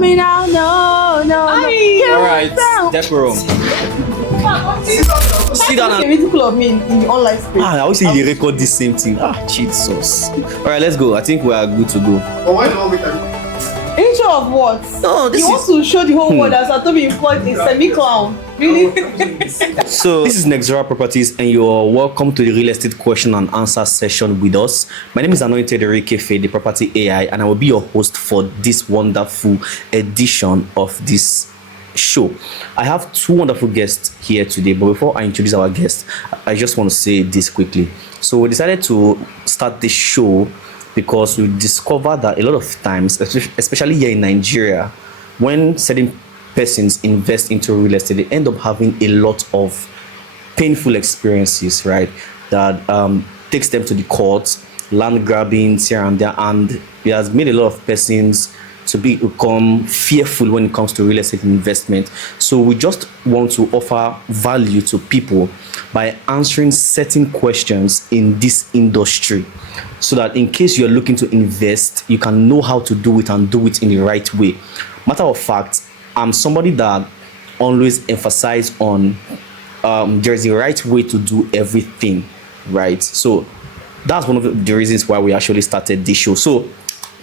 me now, no, no. All right, decorum. Sit down. Okay, ridicule of me in the online space. I always say you record the same thing. Jesus. All right, let's go. I think we are good to go. But why don't we can? Intro of what? No, this you want to show the whole world that Satomi employed a semi-clown. Really? So this is Nexera Properties, and you're welcome to the real estate question and answer session with us. My name is Anointed Erekefe, the Property AI, and I will be your host for this wonderful edition of this show. I have two wonderful guests here today, but before I introduce our guests, I just want to say this quickly. So we decided to start this show because we discovered that a lot of times, especially here in Nigeria, when certain persons invest into real estate, they end up having a lot of painful experiences, right? That takes them to the courts, land grabbings here and there, and it has made a lot of persons to become fearful when it comes to real estate investment. So we just want to offer value to people by answering certain questions in this industry, so that in case you're looking to invest, you can know how to do it and do it in the right way. Matter of fact, I'm somebody that always emphasize on there's a right way to do everything, right? So that's one of the reasons why we actually started this show. So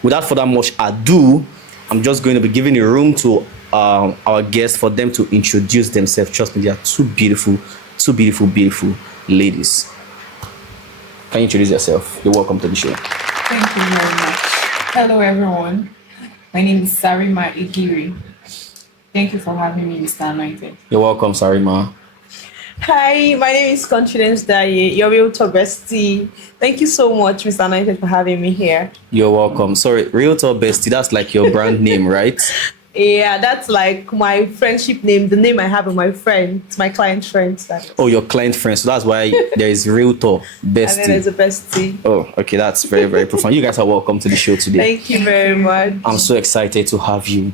without further much ado, I'm just going to be giving a room to our guests for them to introduce themselves. Trust me, they are two beautiful ladies. Can you introduce yourself? You're welcome to the show. Thank you very much. Hello, everyone. My name is Sarima Igiri. Thank you for having me, Mr. Anointed. You're welcome, Sarima. Hi, my name is Confidence Daye, your realtor bestie. Thank you so much, Mr. Anointed, for having me here. You're welcome. Sorry, realtor bestie, that's like your brand name, right? Yeah, that's like my friendship name, the name I have with my friend, my client friend. Oh, your client friend. So that's why there is realtor bestie. And then there's a bestie. Oh, okay, that's very, very profound. You guys are welcome to the show today. Thank you very much. I'm so excited to have you.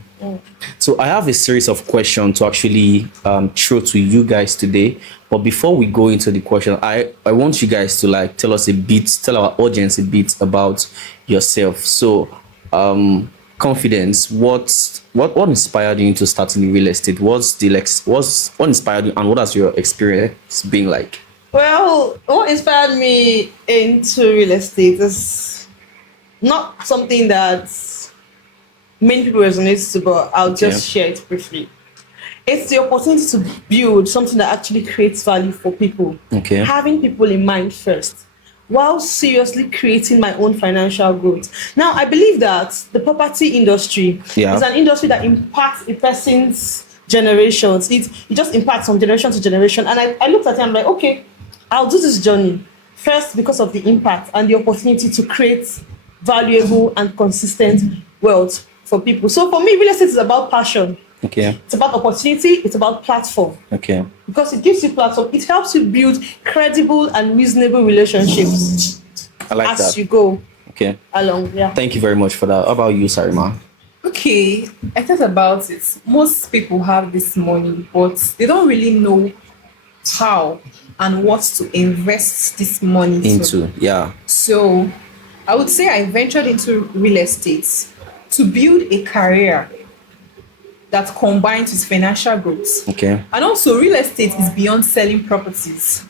So I have a series of questions to actually throw to you guys today. But before we go into the question, I want you guys to like tell our audience a bit about yourself. So Confidence, what inspired you into starting real estate? What inspired you, and what has your experience been like? Well, what inspired me into real estate is not something that many people resonate to, but I'll just share it briefly. It's the opportunity to build something that actually creates value for people. Okay. Having people in mind first, while seriously creating my own financial growth. Now, I believe that the property industry is an industry that impacts a person's generations. It just impacts from generation to generation. And I looked at it and I'm like, okay, I'll do this journey first because of the impact and the opportunity to create valuable and consistent wealth for people. So for me, real estate is about passion. Okay. It's about opportunity. It's about platform. Okay. Because it gives you platform. It helps you build credible and reasonable relationships. I like as that. you go. Okay. Along. Yeah. Thank you very much for that. How about you, Sarima? Okay, I thought about it. Most people have this money, but they don't really know how and what to invest this money into. Yeah. So I would say I ventured into real estate to build a career that combines with financial growth. Okay. And also, real estate is beyond selling properties.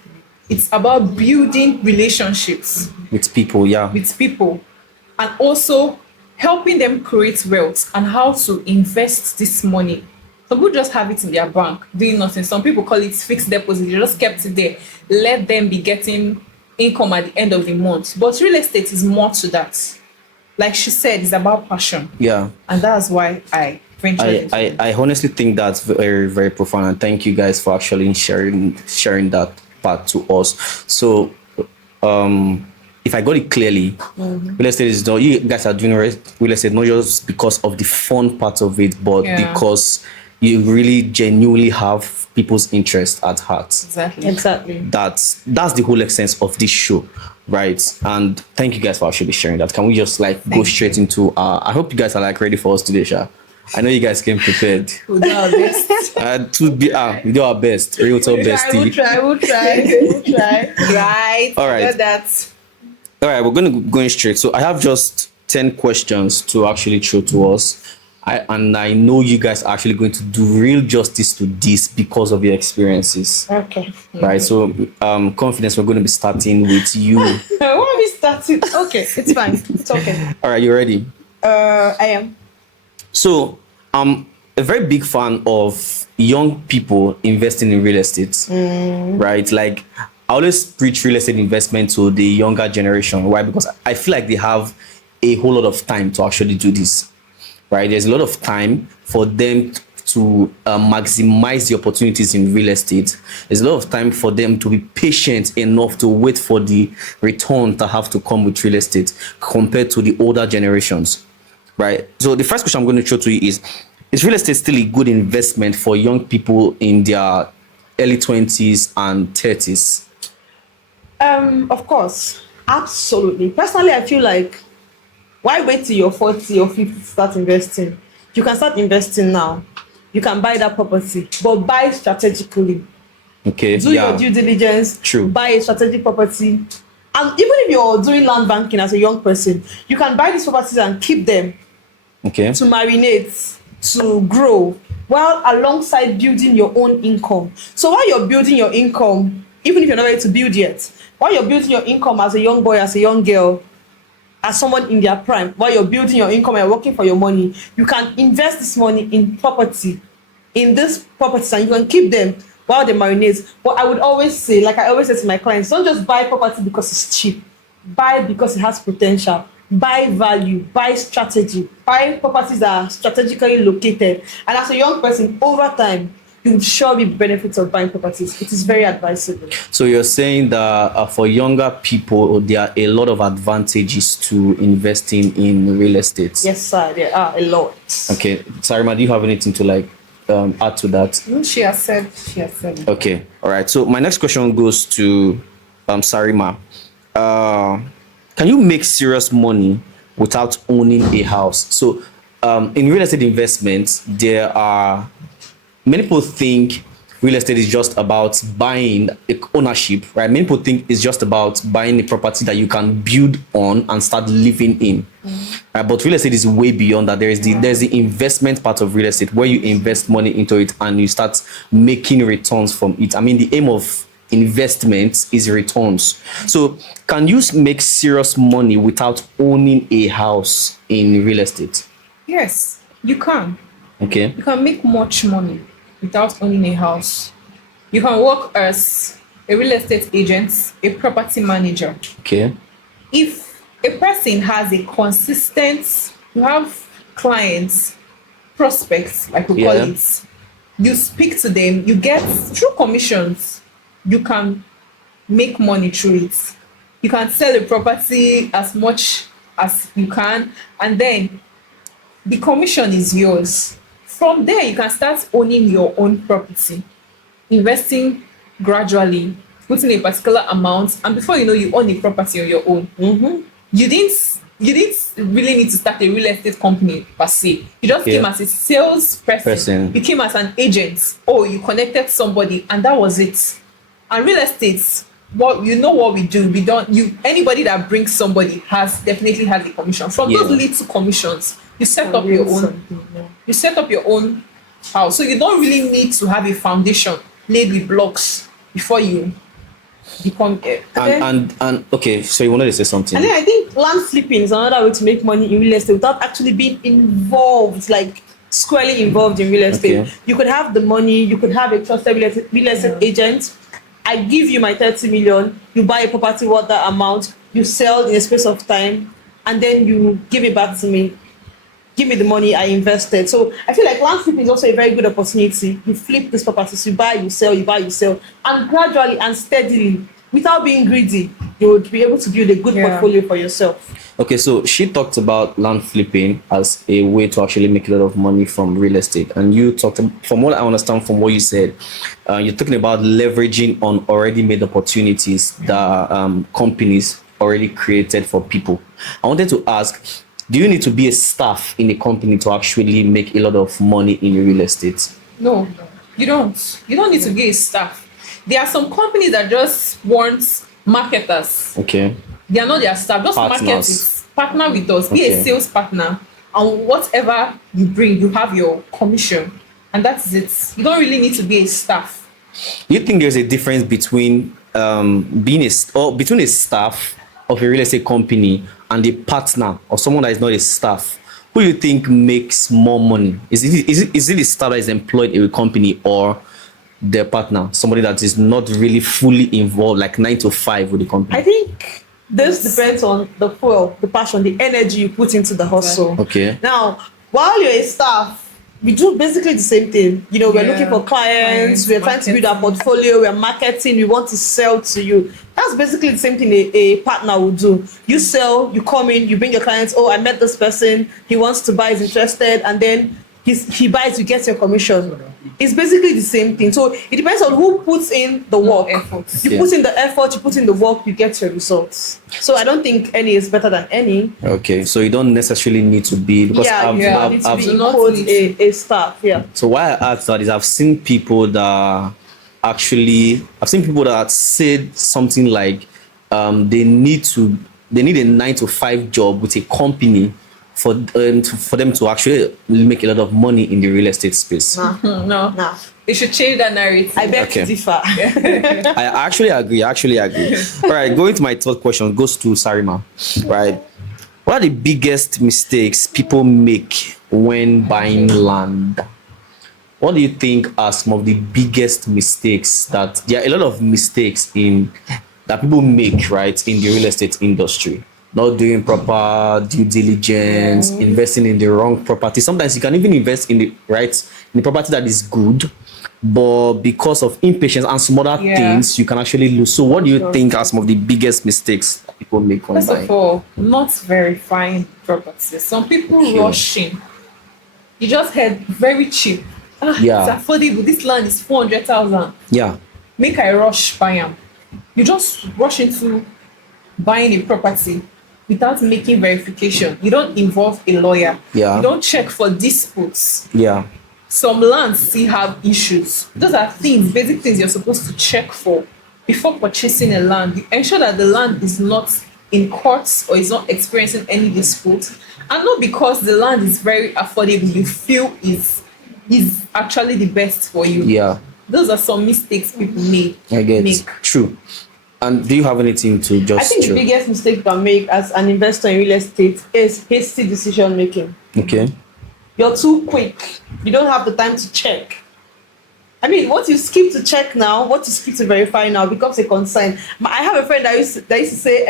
It's about building relationships with people, and also helping them create wealth and how to invest this money. Some people just have it in their bank doing nothing. Some people call it fixed deposit. They just kept it there. Let them be getting income at the end of the month. But real estate is more to that. Like she said, it's about passion. Yeah. And that's why I I honestly think that's very, very profound, and thank you guys for actually sharing that part to us. So if I got it clearly, real estate is not, you guys are doing real estate not just because of the fun part of it, but because you really genuinely have people's interest at heart. Exactly. That's the whole essence of this show, right? And thank you guys for actually sharing that. Can we just go straight into I hope you guys are ready for us today, Sha. I know you guys came prepared. We'll do our best. We do our best. Realtor bestie. We'll try. Right. All right. All right, we're going to go straight. So I have just 10 questions to actually throw to us. I know you guys are actually going to do real justice to this because of your experiences. Okay. Right. So confidence, we're going to be starting with you. Why are we starting? Okay, it's fine. It's okay. All right, you ready? I am. So I'm a very big fan of young people investing in real estate. Right? Like I always preach real estate investment to the younger generation. Why? Because I feel like they have a whole lot of time to actually do this. Right? There's a lot of time for them to maximize the opportunities in real estate. There's a lot of time for them to be patient enough to wait for the return to have to come with real estate compared to the older generations. Right? So the first question I'm going to throw to you is real estate still a good investment for young people in their early 20s and 30s? Of course, absolutely. Personally, I feel like why wait till you're 40 or 50 to start investing? You can start investing now. You can buy that property, but buy strategically. Okay. Do your due diligence. True. Buy a strategic property. And even if you're doing land banking as a young person, you can buy these properties and keep them. Okay. To marinate, to grow, while alongside building your own income. So while you're building your income, even if you're not ready to build yet, while you're building your income as a young boy, as a young girl, as someone in their prime, while you're building your income and working for your money, you can invest this money in property, in these properties, and you can keep them while they marinate. But I would always say, like I always say to my clients, don't just buy property because it's cheap. Buy because it has potential. Buy value, buy strategy, buy properties that are strategically located. And as a young person, over time, you will surely benefit of buying properties. It is very advisable. So you're saying that for younger people, there are a lot of advantages to investing in real estate? Yes, sir. There are a lot. Okay. Sarima, do you have anything to add to that? She has said. Okay. All right. So my next question goes to Sarima. Can you make serious money without owning a house? So in real estate investments, there are many people think real estate is just about buying ownership, right? Many people think it's just about buying a property that you can build on and start living in. Right? But real estate is way beyond that. There's the investment part of real estate where you invest money into it and you start making returns from it. I mean, the aim of investment is returns. So can you make serious money without owning a house in real estate? Yes, you can. Okay. You can make much money without owning a house. You can work as a real estate agent, a property manager. Okay. If a person has a consistent, you have clients, prospects, like we call it, you speak to them, you get through commissions, you can make money through it. You can sell a property as much as you can, and then the commission is yours. From there, you can start owning your own property, investing gradually, putting a particular amount, and before you know, you own a property on your own. You didn't really need to start a real estate company per se. You just came as a sales person. You came as an agent. Oh, you connected somebody, and that was it. And real estate, what we do, we don't. Anybody that brings somebody definitely has a commission. From those little commissions, you set up your own. You set up your own house, so you don't really need to have a foundation laid with blocks before you become and okay, so you wanted to say something. And then I think land flipping is another way to make money in real estate without actually being involved, like squarely involved in real estate. Okay. You could have the money, you could have a trusted real estate agent. I give you my 30 million, you buy a property worth that amount, you sell in a space of time, and then you give it back to me. Give me the money I invested. So I feel like land flipping is also a very good opportunity. You flip these properties, you buy, you sell, you buy, you sell. And gradually and steadily, without being greedy, you would be able to build a good portfolio for yourself. Okay, so she talked about land flipping as a way to actually make a lot of money from real estate. And you talked, from what I understand from what you said, you're talking about leveraging on already made opportunities that companies already created for people. I wanted to ask, do you need to be a staff in a company to actually make a lot of money in real estate? No, you don't. You don't need to be a staff. There are some companies that just want marketers. Okay. They are not their staff. Just partner with us. Be a sales partner. and whatever you bring, you have your commission, and that's it. You don't really need to be a staff. You think there's a difference between between a staff of a real estate company and a partner or someone that is not a staff? Who do you think makes more money? Is it the staff that is employed in a company, or their partner, somebody that is not really fully involved, like 9 to 5 with the company? I think this depends on the fuel, the passion, the energy you put into the hustle. Okay. Now, while you're a staff, we do basically the same thing. You know, we're looking for clients, we're trying to build our portfolio, we're marketing, we want to sell to you. That's basically the same thing a partner would do. You sell, you come in, you bring your clients, oh, I met this person, he wants to buy, he's interested, and then he buys, you get your commission. It's basically the same thing. So it depends on who puts in the work. You put in the effort, you put in the work, you get your results. So I don't think any is better than any. Okay, so you don't necessarily need to be, because I've a staff. Yeah. So why I asked that is I've seen people that said something like they need a 9 to 5 job with a company for them to actually make a lot of money in the real estate space. No. They should change that narrative. I beg to differ. I actually agree. All right, going to my third question goes to Sarima. Right, what are the biggest mistakes people make when buying land? What do you think are some of the biggest mistakes that there are a lot of mistakes that people make, right, in the real estate industry? Not doing proper due diligence, investing in the wrong property. Sometimes you can even invest in the property that is good, but because of impatience and some other things, you can actually lose. So what do you think are some of the biggest mistakes that people make when buying? First of all, not verifying properties. Some people rushing. You just heard very cheap. It's affordable. This land is 400,000. Yeah. Make I rush buy them. You just rush into buying a property without making verification. You don't involve a lawyer. Yeah. You don't check for disputes. Yeah. Some lands still have issues. Those are basic things you're supposed to check for before purchasing a land. You ensure that the land is not in courts or is not experiencing any disputes. And not because the land is very affordable, you feel is actually the best for you. Yeah. Those are some mistakes people make. True. And do you have anything to just... I think the biggest mistake you can make as an investor in real estate is hasty decision making. Okay. You're too quick. You don't have the time to check. I mean, what you skip to check now, what you skip to verify now becomes a concern. I have a friend that used to say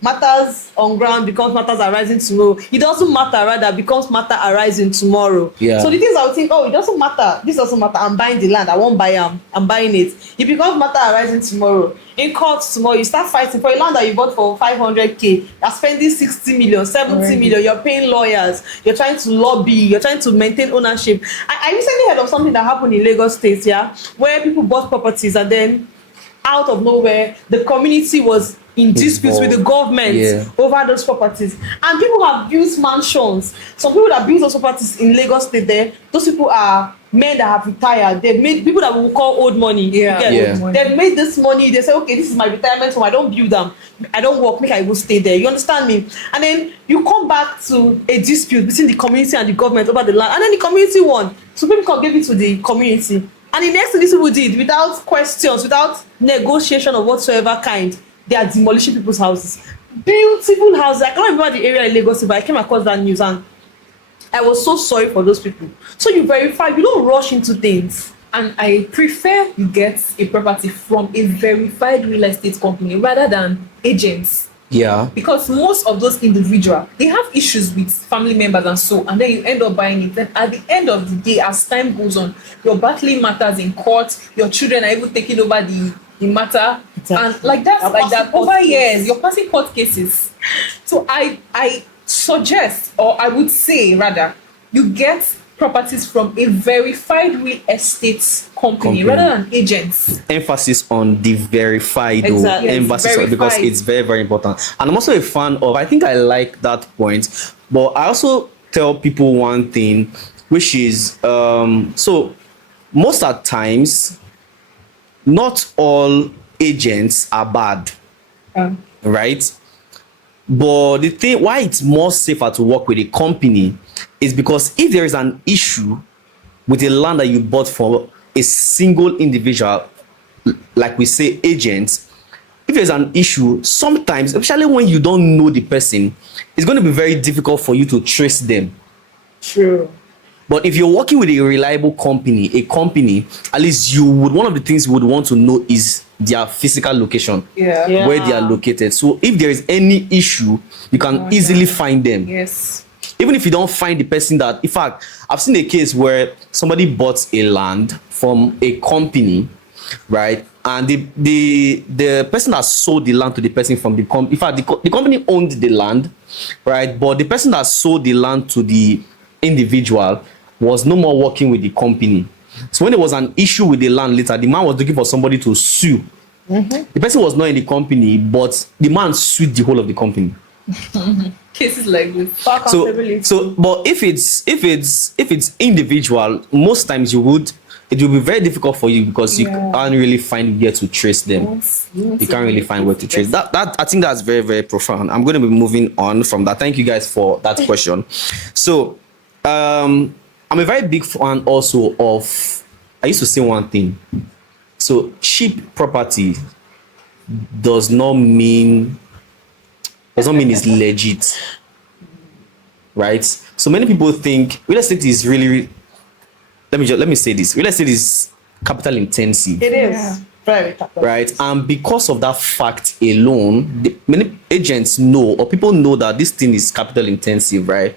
matters on ground becomes matters arising tomorrow. It doesn't matter, rather becomes matter arising tomorrow. Yeah. So the things I would think, it doesn't matter. This doesn't matter. I'm buying the land. I won't buy them. I'm buying it. It becomes matter arising tomorrow. In court tomorrow, you start fighting for a land that you bought for 500K. You're spending 60 million, 70 million. You're paying lawyers. You're trying to lobby. You're trying to maintain ownership. I recently heard of something that happened in Lagos State, where people bought properties and then out of nowhere, the community was in disputes with the government over those properties. And people have built mansions. Some people that built those properties in Lagos State those people are men that have retired. They've made people that we will call old money. They've made this money. They say, okay, this is my retirement home. I don't build them. I don't work. Make I go stay there. You understand me? And then you come back to a dispute between the community and the government over the land. And then the community won. So people gave it to the community. And the next thing these people did, without questions, without negotiation of whatsoever kind, they are demolishing people's houses. Beautiful houses. I can't remember the area in Lagos, but I came across that news and I was so sorry for those people. So you verify, you don't rush into things. And I prefer you get a property from a verified real estate company rather than agents. Yeah. Because most of those individuals, they have issues with family members and then you end up buying it. Then at the end of the day, as time goes on, you're battling matters in court, your children are even taking over the matter. Exactly. And like that over years, you're passing court cases. So I suggest, or I would say rather, you get properties from a verified real estate company rather than agents. Emphasis on the verified. Exactly. Because it's very, very important. And I'm also a fan of, I think I like that point, but I also tell people one thing, which is, so most at times, not all agents are bad, right? But the thing why it's more safer to work with a company is because if there is an issue with the land that you bought for a single individual, like we say agents, if there's an issue, sometimes, especially when you don't know the person, it's going to be very difficult for you to trace them. True. But if you're working with a reliable company, at least one of the things you would want to know is their physical location, Yeah. where they are located. So if there is any issue, you can easily find them. Yes. Even if you don't find the person that, in fact, I've seen a case where somebody bought a land from a company, right? And the person that sold the land to the person from the company, in fact, the company owned the land, right? But the person that sold the land to the individual was no more working with the company. So when there was an issue with the land later, the man was looking for somebody to sue. The person was not in the company, but the man sued the whole of the company. Cases like this. But if it's individual, most times it will be very difficult for you because you can't really find where to trace them. You can't really find where to trace that. I think that's very, very profound. I'm going to be moving on from that. Thank you guys for that question. So I'm a very big fan also of, I used to say one thing. So cheap property does not mean it's legit, right? So many people think real estate is really, let me say this, real estate is capital intensive. It is very capital, right? And because of that fact alone, many agents know, or people know, that this thing is capital intensive, right?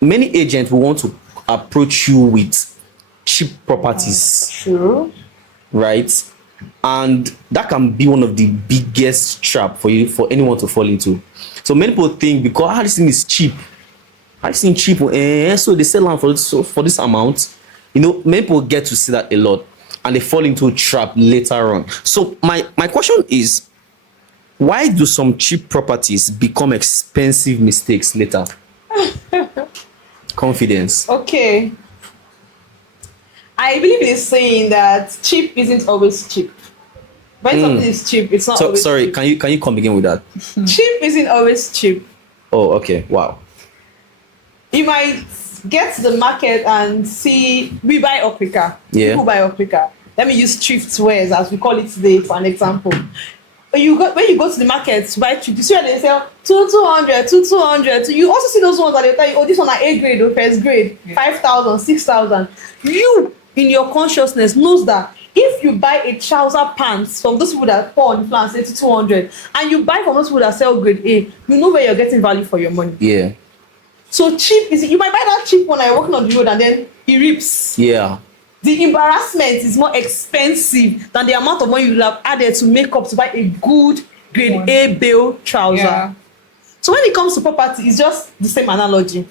Many agents will want to approach you with cheap properties. True. Right? And that can be one of the biggest trap for anyone to fall into. So many people think, because this thing is cheap, so they sell land for this amount. Many people get to see that a lot, and they fall into a trap later on. So my question is, why do some cheap properties become expensive mistakes later? Confidence. Okay. I believe in saying that cheap isn't always cheap. When something is cheap, it's not always sorry, cheap. can you come again with that? Cheap isn't always cheap. Oh, okay. Wow. You might get to the market and see, we buy Africa. Yeah. People buy Africa. Let me use thrift wares as we call it today for an example. When you go to the market to buy thrift, you see where they sell 200. You also see those ones that they tell you, oh, this one are A grade or first grade, 5,000, 6,000. You, in your consciousness, knows that if you buy a trouser pants from those people that fall on the plan, say to 200, and you buy from those people that sell grade A, you know where you're getting value for your money. Yeah. So cheap is, you might buy that cheap one and you're walking on the road and then it rips. Yeah. The embarrassment is more expensive than the amount of money you have added to make up to buy a good grade A bill trouser. Yeah. So when it comes to property, it's just the same analogy. You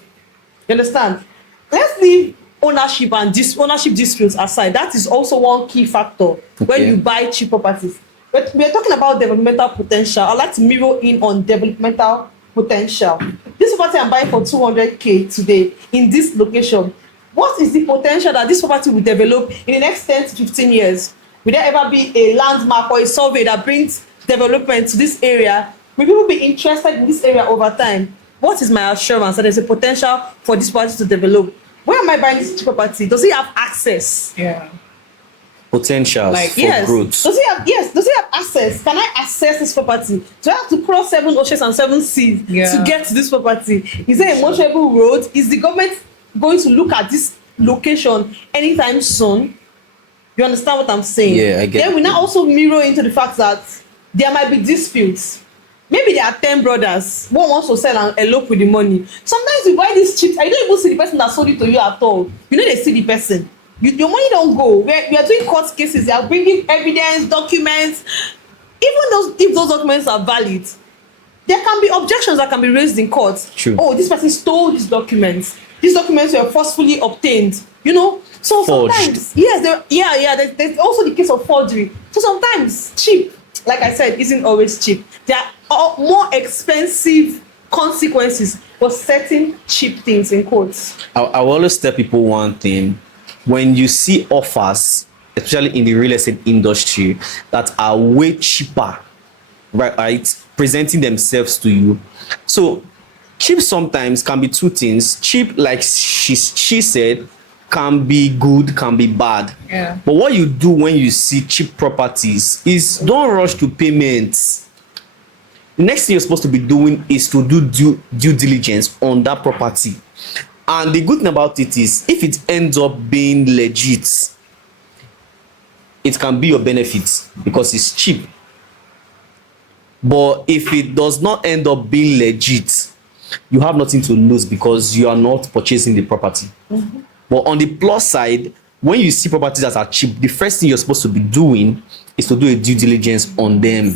understand? Let's leave ownership and ownership disputes aside. That is also one key factor when you buy cheap properties. But we are talking about developmental potential. I'd like to mirror in on developmental potential. This property I'm buying for 200k today in this location. What is the potential that this property will develop in the next 10 to 15 years? Will there ever be a landmark or a survey that brings development to this area? Will people be interested in this area over time? What is my assurance that there's a potential for this property to develop? Where am I buying this property? Does it have access? Yeah. Potential for growth. Does it have access? Can I access this property? Do I have to cross 7 oceans and 7 seas to get to this property? Is there a motorable road? Is the government going to look at this location anytime soon? You understand what I'm saying? Yeah, I get Then we now also mirror into the fact that there might be disputes. Maybe there are 10 brothers. One wants to sell and elope with the money. Sometimes you buy these chips, I don't even see the person that sold it to you at all. You know they see the person. Your money don't go. We are doing court cases. They are bringing evidence, documents. Even if those documents are valid, there can be objections that can be raised in court. True. Oh, this person stole these documents. These documents were forcefully obtained. You know, so Forged. sometimes, yes, there's also the case of forgery. So sometimes cheap, like I said, isn't always cheap. There are more expensive consequences for certain cheap things in quotes. I always tell people one thing: when you see offers, especially in the real estate industry, that are way cheaper, right, presenting themselves to you. So cheap sometimes can be two things. Cheap, like she said, can be good, can be bad. Yeah. But what you do when you see cheap properties is don't rush to payments. The next thing you're supposed to be doing is to do due diligence on that property. And the good thing about it is, if it ends up being legit, it can be your benefit because it's cheap. But if it does not end up being legit, you have nothing to lose because you are not purchasing the property. Mm-hmm. But on the plus side, when you see properties that are cheap, the first thing you're supposed to be doing is to do a due diligence on them.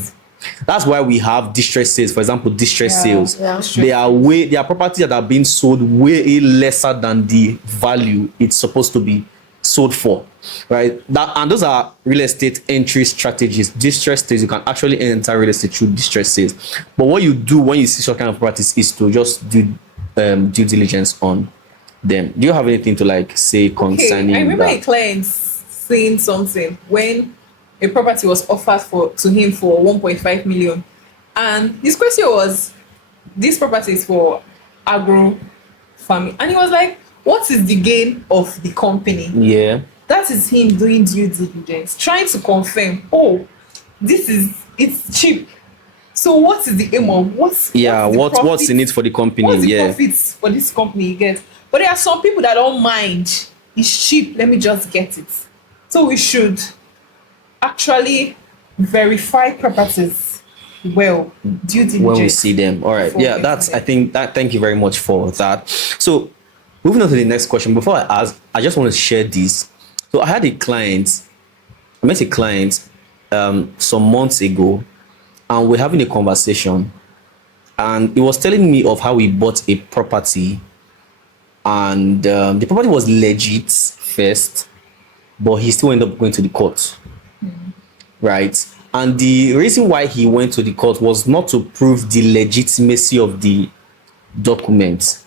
That's why we have distress sales. For example, distress sales. Yeah. They are properties that are being sold way lesser than the value it's supposed to be sold for, right? And those are real estate entry strategies. Distress sales, you can actually enter real estate through distress sales. But what you do when you see such kind of properties is to just do due diligence on them. Do you have anything to say concerning I remember that? a client saying something when a property was offered to him for 1.5 million, and his question was, this property is for agro farming, and he was like, what is the gain of the company? Yeah, that is him doing due diligence, trying to confirm, it's cheap, so what is the aim of what's in it for the company? What's the profits for this company you get? But there are some people that don't mind. It's cheap, let me just get it. So we should actually verify properties well, due diligence, when we see them. All right. Yeah, thank you very much for that. So moving on to the next question. Before I ask, I just want to share this. So I met a client some months ago, and we're having a conversation, and he was telling me of how he bought a property, and the property was legit first, but he still ended up going to the court. Right? And the reason why he went to the court was not to prove the legitimacy of the document.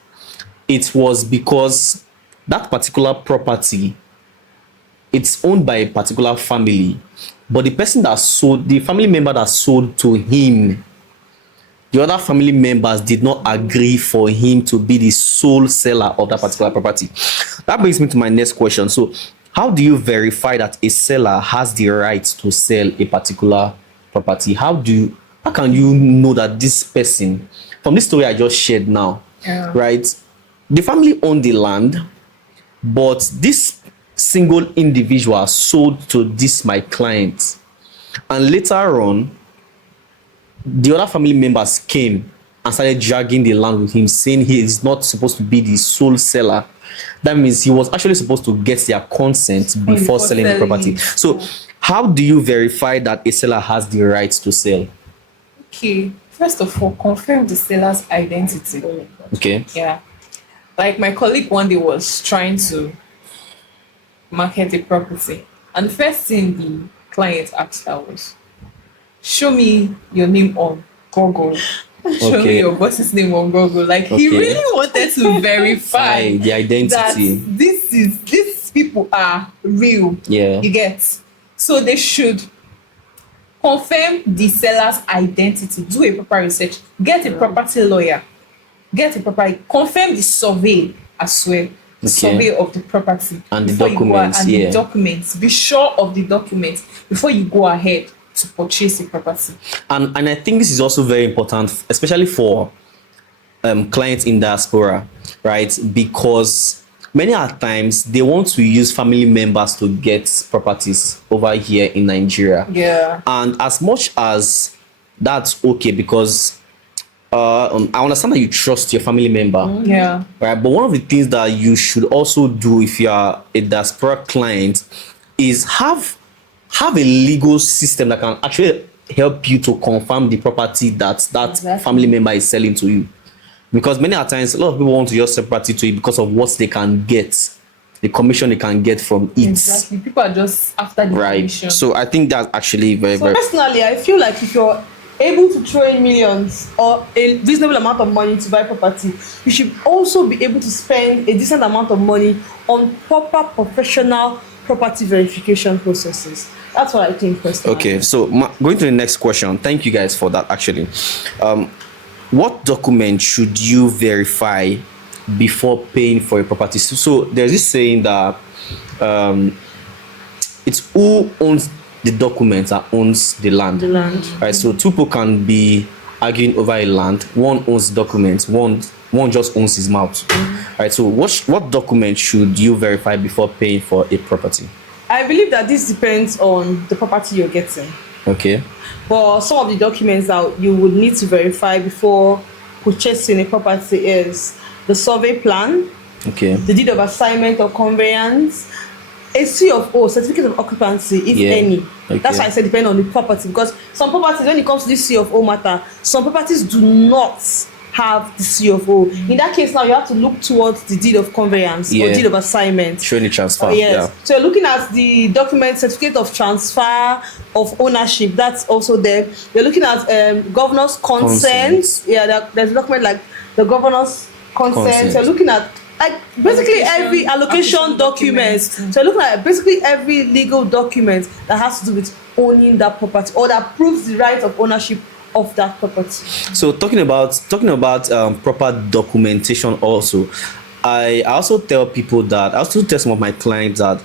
It was because that particular property, it's owned by a particular family, but the family member that sold to him, the other family members did not agree for him to be the sole seller of that particular property. That brings me to my next question. So how do you verify that a seller has the right to sell a particular property? How can you know that this person, from this story I just shared now, right? The family owned the land, but this single individual sold to my client. And later on, the other family members came and started dragging the land with him, saying he is not supposed to be the sole seller. That means he was actually supposed to get their consent before selling the property. So how do you verify that a seller has the right to sell? Okay, first of all, confirm the seller's identity. Okay. Yeah. Like my colleague one day was trying to market a property, and the first thing the client asked her was, show me your name on Google. Show me your boss's name on Google. Like he really wanted to verify the identity. That these people are real. Yeah. You get. So they should confirm the seller's identity. Do a proper research. Get a property lawyer. Confirm the survey as well. The survey of the property and the documents. The documents. Be sure of the documents before you go ahead to purchase a property. And I think this is also very important, especially for clients in diaspora, right? Because many times they want to use family members to get properties over here in Nigeria. Yeah. And as much as that's okay, because I understand that you trust your family member. Yeah. Right. But one of the things that you should also do if you are a diaspora client is have a legal system that can actually help you to confirm the property that family member is selling to you. Because many times a lot of people want to just sell property to you because of what they can get, the commission they can get from it. Exactly. People are just after the commission. So I think that's actually very. Personally, I feel like if you're able to throw in millions or a reasonable amount of money to buy property, you should also be able to spend a decent amount of money on proper professional property verification processes. That's what I think personally. Okay, so going to the next question. Thank you guys for that. Actually, what document should you verify before paying for a property? So there's this saying that it's who owns the document that owns the land. The land. Right. So two people can be arguing over a land. One owns documents. One just owns his mouth. Right. So what document should you verify before paying for a property? I believe that this depends on the property you're getting. Okay. But some of the documents that you would need to verify before purchasing a property is the survey plan, Okay. the deed of assignment or conveyance, a CFO, certificate of occupancy, if any. Okay. That's why I said depend on the property, because some properties, when it comes to this CFO matter, some properties do not have the CFO. In that case, now you have to look towards the deed of conveyance or deed of assignment. Showing the transfer. Yes. Yeah. So you're looking at the document, certificate of transfer of ownership. That's also there. You're looking at governor's consent. Yeah, there's a document like the governor's consent. You're looking at like basically every allocation document. So you're looking at basically every legal document that has to do with owning that property or that proves the right of ownership of that property. So talking about proper documentation also, I also tell people that I also tell some of my clients that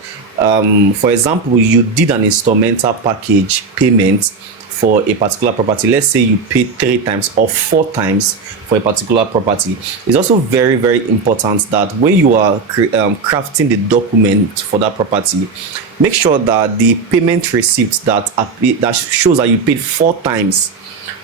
for example, you did an instrumental package payment for a particular property. Let's say you paid 3 times or 4 times for a particular property. It's also very, very important that when you are crafting the document for that property, make sure that the payment receipt that shows that you paid 4 times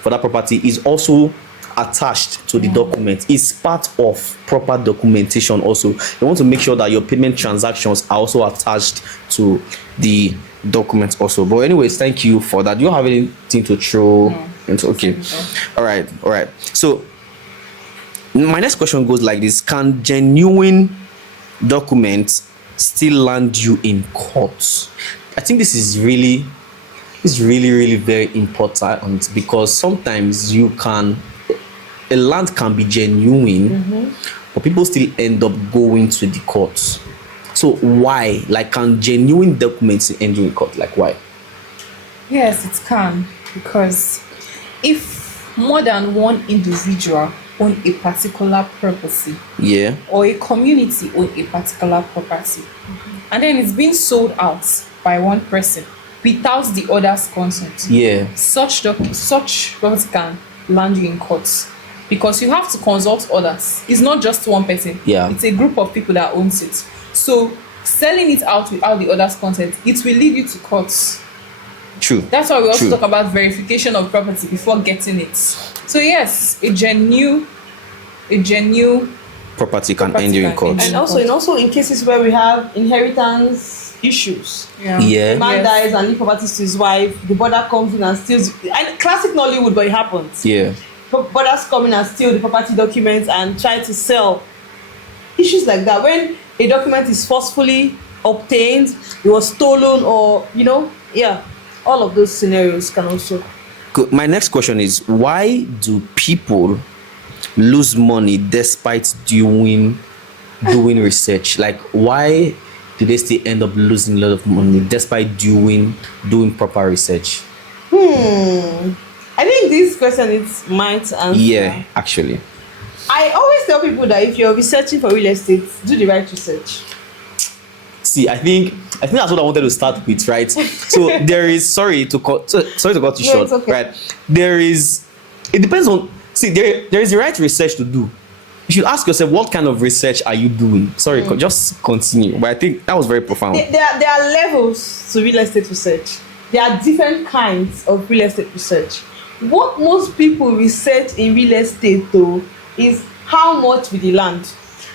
for that property is also attached to the document. It's part of proper documentation also. You want to make sure that your payment transactions are also attached to the document also. But anyways, thank you for that. Do you have anything to throw into? Okay. All right. So my next question goes like this: can genuine documents still land you in court? I think this is really very important, because sometimes a land can be genuine, but people still end up going to the courts. So why? Like, can genuine documents end you in court? Like, why? Yes, it can, because if more than one individual own a particular property, or a community own a particular property, and then it's being sold out by one person without the other's consent, such property can land you in court, because you have to consult others. It's not just one person. It's a group of people that owns it. So selling it out without the other's consent, it will lead you to courts. True. That's why we also talk about verification of property before getting it. So yes, a genuine property can end you in court. And also in cases where we have inheritance issues. Yeah. The man dies and leaves properties to his wife, the brother comes in and steals, and classic Nollywood, but it happens. Brothers come in and steal the property documents and try to sell. Issues like that, when a document is forcefully obtained, it was stolen, or all of those scenarios can also. Good. My next question is, why do people lose money despite doing research? Like, why do they still end up losing a lot of money despite doing proper research? I think this question is mine to answer. Yeah, actually. I always tell people that if you're researching for real estate, do the right research. See, I think that's what I wanted to start with, right? So there is sorry to cut you short, okay. right? It depends on, there is the right research to do. You should ask yourself, what kind of research are you doing? Sorry, just continue. But I think that was very profound. There are levels to real estate research. There are different kinds of real estate research. What most people research in real estate though is how much with the land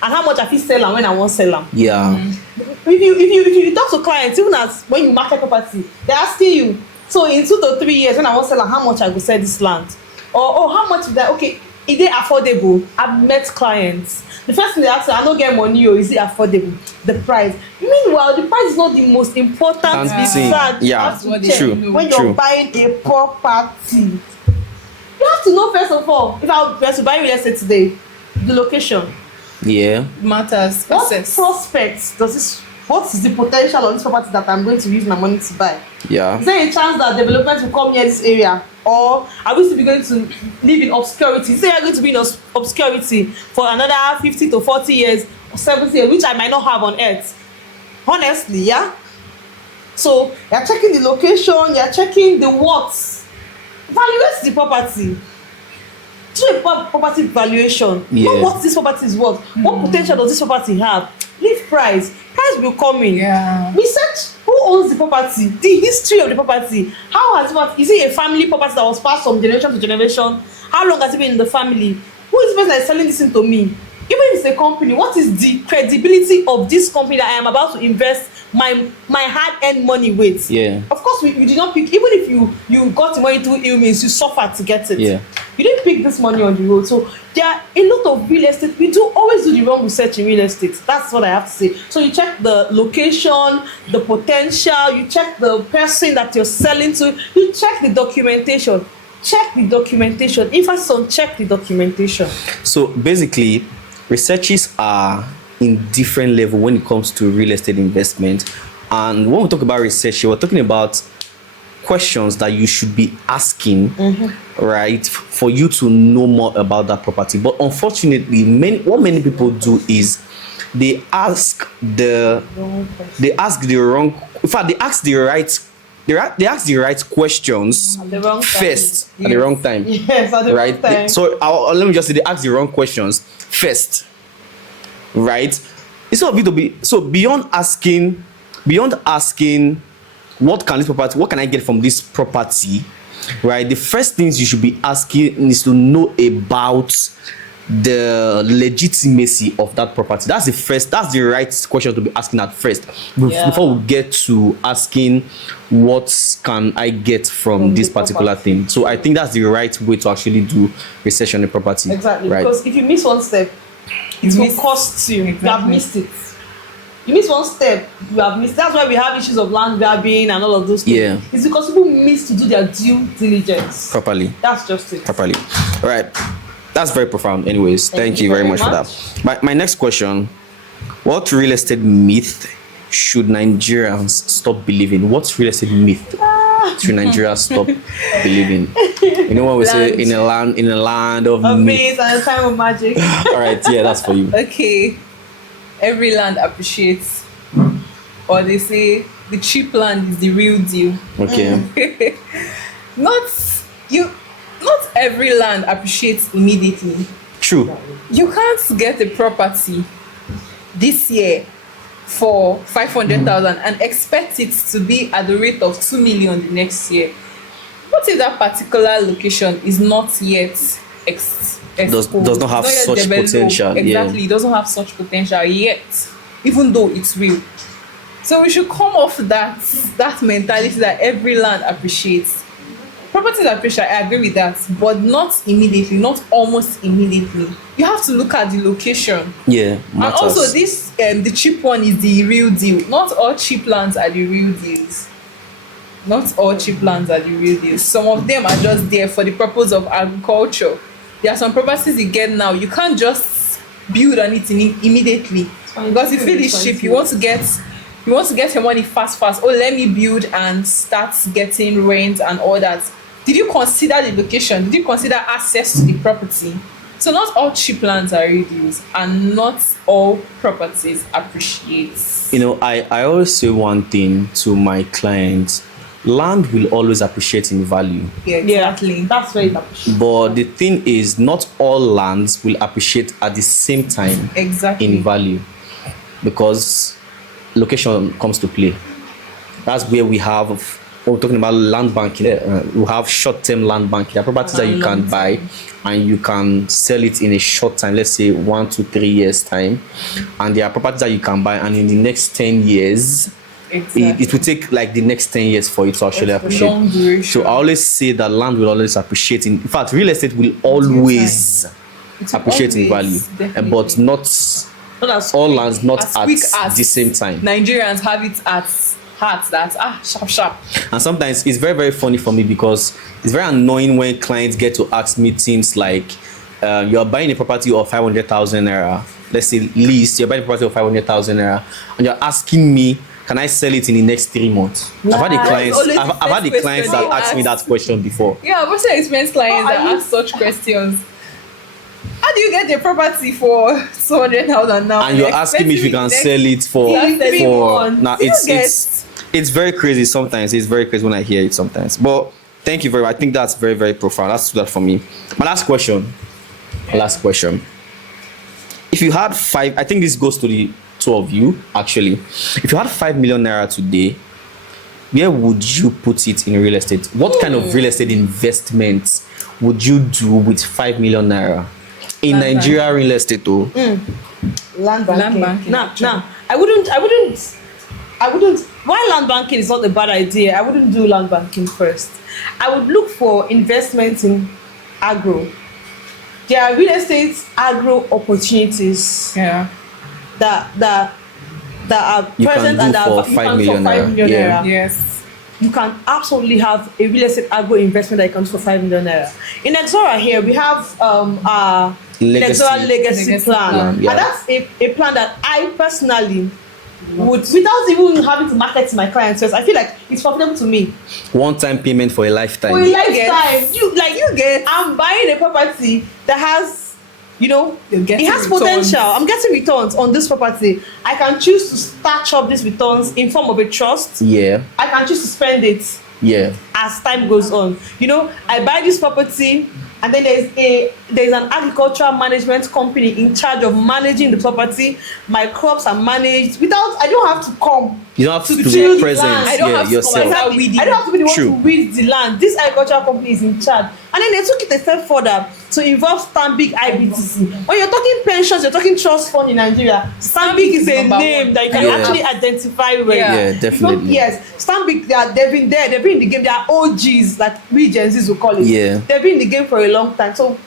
and how much I fit sell and when I want sell them. If you talk to clients, even as when you market property, they're asking you, so in 2 to 3 years when I want sell them, how much I go sell this land, or how much is that? Okay, is it affordable? I've met clients. The first thing they ask, I don't get money, or is it affordable? The price. Meanwhile, the price is not the most important research. True. When you're buying a property, you have to know first of all, if I were to buy real estate today, the location. Matters. What prospects does this what is the potential of this property that I'm going to use my money to buy? Yeah. Is there a chance that development will come near this area? Or are we still going to live in obscurity? Say you're going to be in obscurity for another 50 to 40 years or 70 years, which I might not have on earth. Honestly, yeah? So you're checking the location, you're checking the what. Evaluate the property. Do a property valuation. Know what this property is worth. What potential does this property have? Leave price. Price will come in. Yeah. Research who owns the property, the history of the property. How has it, is it a family property that was passed from generation to generation? How long has it been in the family? Who is the person that is selling this thing to me? Even if it's a company, what is the credibility of this company that I am about to invest my hard-earned money with? Yeah. Of course, you did not pick. Even if you got the money through ill means, you suffered to get it. Yeah. You didn't pick this money on the road. So there are a lot of real estate. We always do the wrong research in real estate. That's what I have to say. So you check the location, the potential. You check the person that you're selling to. You check the documentation. Check the documentation. Emphasis on check the documentation. So basically, researches are in different level when it comes to real estate investment. And when we talk about research, we're talking about questions that you should be asking, right, for you to know more about that property. But unfortunately, what many people do is they ask the wrong, in fact, they ask the right questions first at the wrong time. Yes, at the right? wrong time. So let me just say they ask the wrong questions first, right? Instead of it to be so beyond asking what can I get from this property, right? The first things you should be asking is to know about the legitimacy of that property. That's the right question to be asking at first before we get to asking what can I get from this particular thing. So I think that's the right way to actually do research on the property. Exactly, right? Because if you miss one step, it will cost you. Exactly. You have missed it. You miss one step, you have missed. That's why we have issues of land grabbing and all of those things. Yeah. It's because people miss to do their due diligence. Properly. That's just it. Properly. All right. That's very profound. Anyways, thank you very much for that. My next question: what real estate myth should Nigerians stop believing? What real estate myth should Nigerians stop believing? You know what we say, in a land of myth. Myth and a time of magic. All right, yeah, that's for you. Okay. Every land appreciates, or they say the cheap land is the real deal. Okay. Not every land appreciates immediately. True. You can't get a property this year for 500,000 and expect it to be at the rate of 2 million the next year. What if that particular location is not yet does not have such potential? Exactly, it doesn't have such potential yet, even though it's real. So we should come off that mentality that every land appreciates. Properties appreciate, I agree with that, but not immediately, not almost immediately. You have to look at the location. Yeah, matters. And also this the cheap one is the real deal. Not all cheap lands are the real deals. Not all cheap lands are the real deals. Some of them are just there for the purpose of agriculture. There are some properties you get now, you can't just build on it immediately because you feel it's cheap. You want to get your money fast. Oh, let me build and start getting rent and all that. Did you consider the location? Did you consider access to the property? So not all cheap lands are real deals, and not all properties appreciate. You know, I always say one thing to my clients: land will always appreciate in value. Yeah, exactly. Yeah, that's very appreciated. But the thing is, not all lands will appreciate at the same time Exactly. in value, because location comes to play. That's where we have, we're talking about land banking. We have short-term land banking. There are properties that you can buy and you can sell it in a short time, let's say 1 to 3 years time. And there are properties that you can buy and in the next 10 years, Exactly. it will take like the next 10 years for it to actually appreciate. Long duration. So I always say that land will always appreciate. In fact, real estate will always appreciate in value, but not all lands, not at the same time. Nigerians have it at heart that sharp. And sometimes it's very, very funny for me because it's very annoying when clients get to ask me things like, you're buying a property of 500,000 naira. let's say lease, you're buying a property of 500,000 naira, and you're asking me, can I sell it in the next 3 months? I've had the clients. I've had the clients that asked me that question before. Yeah, I've also experienced clients that ask such questions. How do you get a property for 200,000 now? And you're asking me if you can sell it for now. It's very crazy sometimes. It's very crazy when I hear it sometimes. But thank you very much. I think that's very, very profound. That's that for me. My last question. If you had I think this goes to the two of you actually. If you had 5 million naira today, where would you put it in real estate? What kind of real estate investments would you do with 5 million naira in Nigeria real estate? Land banking. Nah. I wouldn't. Why land banking is not a bad idea? I wouldn't do land banking first. I would look for investments in agro. There are real estate agro opportunities. Yeah. That are You present can and do that for are 5 million naira. naira. Yes. You can absolutely have a real estate agro investment that comes for 5 million naira. In Exora here, we have our Exora legacy plan. Yeah. And that's a plan that I personally would, without even having to market to my clients first, I feel like it's profitable to me. One-time payment for a lifetime. For a lifetime, you get. I'm buying a property that has, it has potential. I'm getting returns on this property. I can choose to stack up these returns in form of a trust. Yeah. I can choose to spend it. Yeah. As time goes on, I buy this property, and then there's an agricultural management company in charge of managing the property. My crops are managed I don't have to come. You don't have to be present. I don't have to yourself. I don't have to be the one to weed the land. This agricultural company is in charge. And then they took it a step further to involve Stanbic IBTC. When you're talking pensions, you're talking trust fund in Nigeria. Stanbic is a name that you can actually identify with. Yeah, definitely. Yes, Stanbic, they've been there. They've been in the game. They are OGs, like we Gen Zs will call it. Yeah. They've been in the game for a long time. So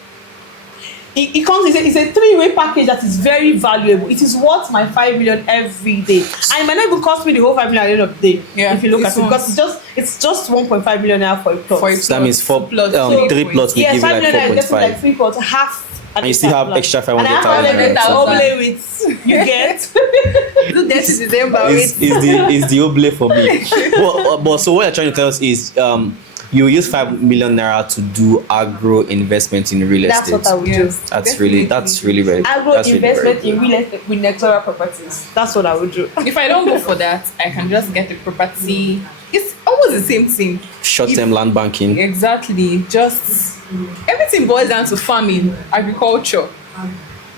it comes, it's a 3-way package that is very valuable. It is worth my 5 million every day. And it might not even cost me the whole 5 million at the end of the day. Yeah, if you look at it, because it's just 1.5 million now for a plot. So that means 3 plots will give you like 4.5. Like 3 plots, half. And you still have extra 500,000. And I have oblate with, you get. It's the oblate for me. But so what you're trying to tell us is you use 5 million naira to do agro investment in real estate. That's what I would do. That's really very agro investment in real estate with Nectoral properties. That's what I would do. If I don't go for that, I can just get a property. It's almost the same thing. Short-term land banking. Exactly. Just everything boils down to farming, agriculture.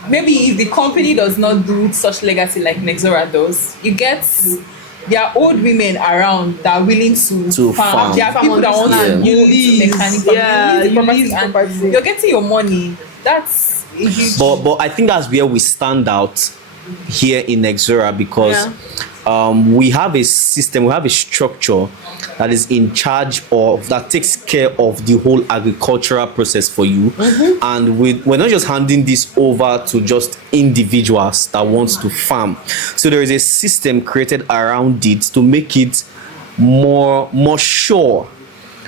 Maybe if the company does not do such legacy like Nexora does, you get. There are old women around that are willing to farm. There are people that want to use mechanics. Yeah, you lease the property. You're getting your money. That's a huge. But I think that's where we stand out here in Exora because we have a system, we have a structure that is in charge of, that takes care of the whole agricultural process for you. And we're not just handing this over to just individuals that wants to farm. So there is a system created around it to make it more sure.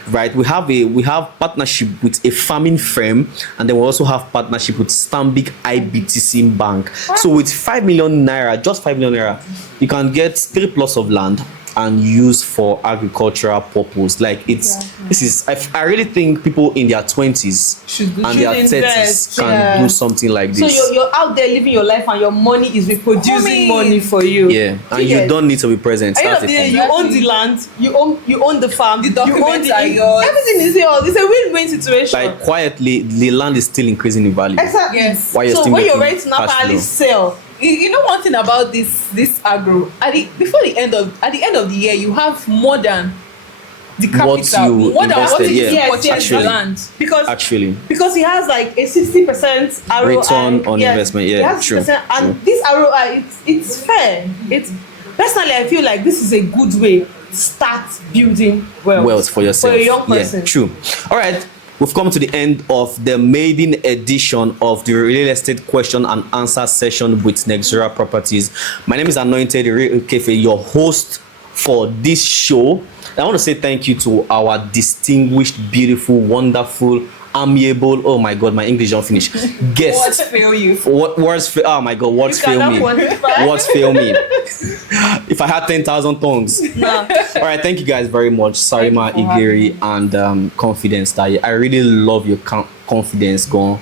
Right, we have partnership with a farming firm, and then we also have partnership with Stanbic IBTC Bank. So with 5 million naira, just 5 million naira, you can get 3 plots of land and use for agricultural purpose. Like I really think people in their 20s and their 30s can do something like this. So you're out there living your life and your money is reproducing money for you. Yeah, and you don't need to be present. That's the thing. You own the land, you own the farm, the documents are yours. Everything is yours. It's a win-win situation. Like quietly, the land is still increasing in value. Exactly. Yes. While you're so still when you're making ready to now cash finally flow. sell, You know one thing about this agro, at the end of the year, you have more than the capital, What you more than what invested, is yeah. what is Actually. the land. because he has like a 60% ROI return on investment. Yeah, true. And this ROI, it's fair. It's personally, I feel like this is a good way to start building wealth for yourself. For a young person. Yeah, true. All right. We've come to the end of the maiden edition of the real estate question and answer session with Nexora Properties. My name is Anointed Kefe, your host for this show. I want to say thank you to our distinguished, beautiful, wonderful, amiable. Oh my God, my English don't finish. Guest. Words fail you. Oh my God, words fail cannot me. quantify. Words fail me. If I had 10,000 tongues. No. All right, thank you guys very much, Sarima, Thank you for Igeri, and Confidence. That I really love your confidence, gone.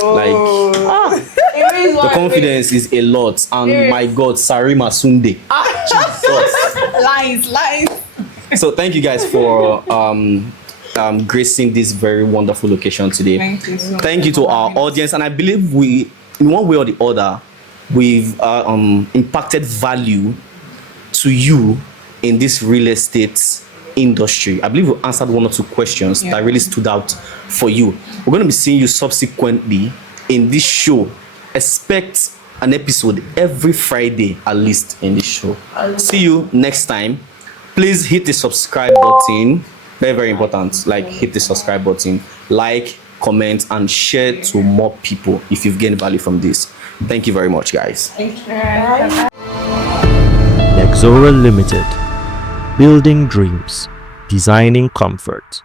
Like It is the what it confidence is a lot, and It my God, Sarima Sunday. Lies. So thank you guys for gracing this very wonderful location today. Thank you so much. Thank you to our audience, and I believe we, in one way or the other, we've impacted value to you in this real estate industry. I believe we answered one or two questions that really stood out for you. We're going to be seeing you subsequently in this show. Expect an episode every Friday at least in this show. See you next time. Please hit the subscribe button. Very, very important. Like, hit the subscribe button, like, comment, and share to more people if you've gained value from this. Thank you very much, guys. Nexora Limited. Building dreams, designing comfort.